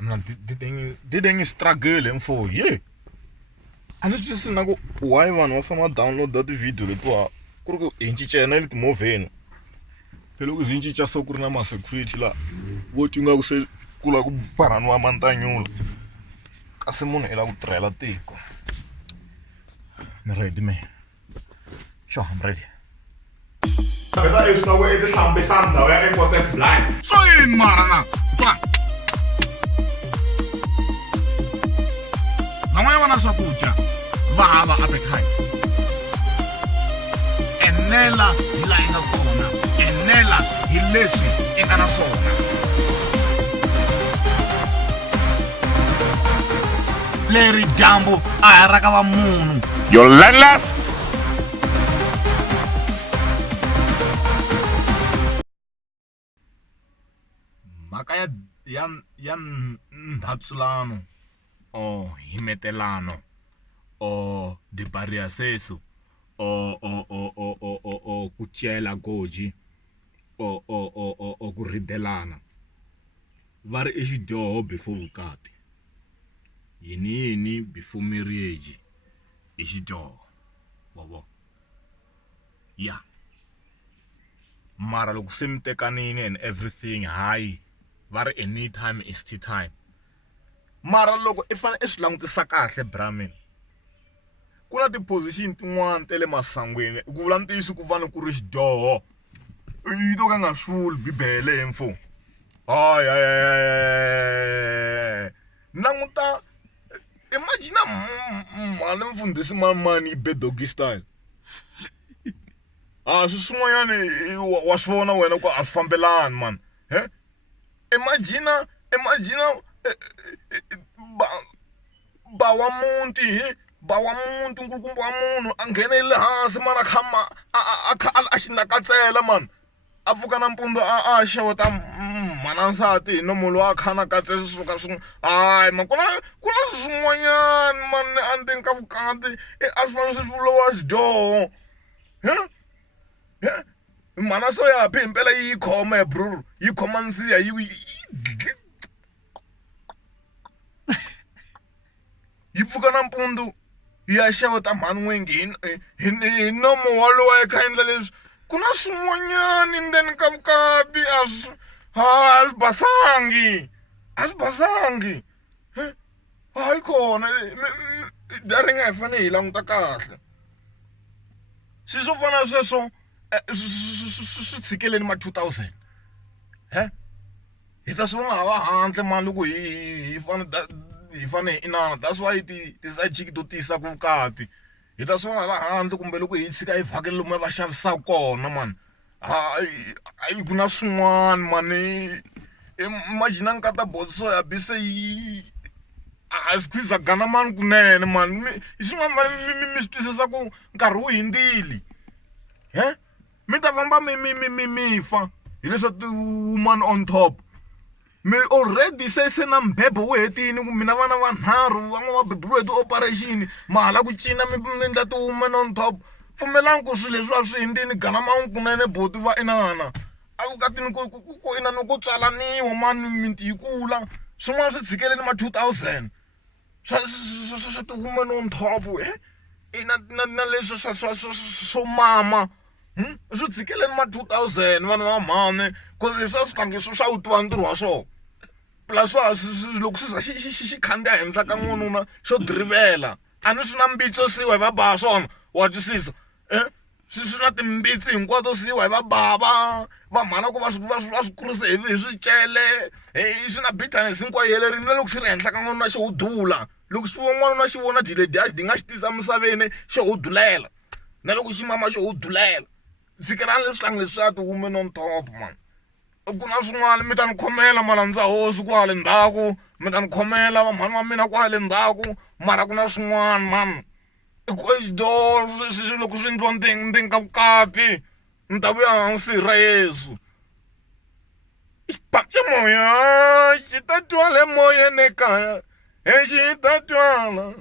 Mna didn't struggle and for yeah. And it's just nago why vanhu va famba download ti-video letiwa ku ri ku hi cincena le timovheni phela loko zi cinca so ku ri na ma-security laha vo ti nga ku se ku la ku pharaniwa mantanyula kasi munhu i la ku tirhela tiko ni ready man sure I'm ready Veda esta way the lambe sanda where I was blind. so in marana fa van'wana vana swakudya va hava appetite enela hi laha yi nga kona enela hi leswi i nga na swona leri dyambu a hi ra ka va munhu You're landless. mhaka ya ndhatsulano o himetelano o dibariaseso o ku cela goji o ku ridelana va ri i xidyoho before vukati yini before marriage i xidyoho vovo ya mara loko se mi tekanini and everything hayi va ri anytime is tea time mara loko i fane i swi langutisa kahle bramin ku na ti-position tin'wana ta le masangweni ku vula ntiyiso ku fane ku ri xidyoho i to ka nga swi vuli bibele emfo hayi languta imagine mali mfundhisi mani yi be doggy style swi swin'wanyani wa swi vona wena ku a swi fambelani man he imagine ba wa muti nkulukumba wa munhu a nghenele hansi man a kha a xinakatsela man a pfuka nampundzu a xeweta mhana nsati hi nomu loyi a kha na katse swisuka swin'we hayi ma ku na swin'wanyani man endzeni ka vukati a swi fane swi vuriwa xidyoho mhana so ya phi himpela yi khoma ya brur yi khoma nsiya yi pfuka nampundzu yi ya xeweta mhani n'wingi hi nomu walowa yi kha endla leswi ku na swin'wanyani ndzeni ka vukati a swi basangi hayi kona dari nga hi fane hi languta kahle swi swo fana sweswo swi tshikeleni ma 2000 hi ta swi vona hala handle mani loko hi fane hi inana that's why ti-sajiki to tisa ku vukati hi ta swi vona hala handle kumbe loko hi tshika hi vhakele lomu va xavisaka kona mani hayi ku na swin'wana mani imagine nkata boso ya bise yi a squeeze gana mani kunene mani hi swin'wana mi swi twisisa ku nkarhi wu hindzili mi ta famba mi fa hi leswa ti-woman on top mi already se na mbhebho wu hetini ku mina vana vanharhu van'wamabebulu hi ti-operation mahala ku cina mi endla ti-woman on top pfumelani ku swilo leswi swi hindzini gana kunene boti va inana a vukatini ku inana ku tswalaniwa mani miti yi kula swin'wana swi tshikeleni ma 2000 swa ti-woman on top na leswi swo mama swi tshikeleni ma 2000 vanhu va mhani cause leswi swi tlangi swa wu tiva ntirho wa swona plus loko swi za xi khandziya henhla ka n'wanuna xo dirivela a ni swi na mbitso siwa hi va bava swona wa twisisa swi na timbitsi hinkwato siwa hi va bava va mhana ku va swi kurise hi swicele swi na bitterness hinkwayo helerini na loko swi ri henhla ka n'wanuna xo wu dula loko swi vona n'wanuna xi vona dilediya xi nga xi tisa misaveni xo wu dulela na loko ximama xo wu dulela tshikelani leswi tlangi leswiya ti-women on top man ku na swin'wana mi ta ni khomela malandza hosi kwale ndzhaku mi ta ni khomela vamhani va mina kwale ndzhaku mara ku na swin'wana man xidyoho loko swi endliwa ndzeni ka vukati ni ta vuya hansi ra yesu xipapya moya xi ta twala emoyeni ekaya xi ta twala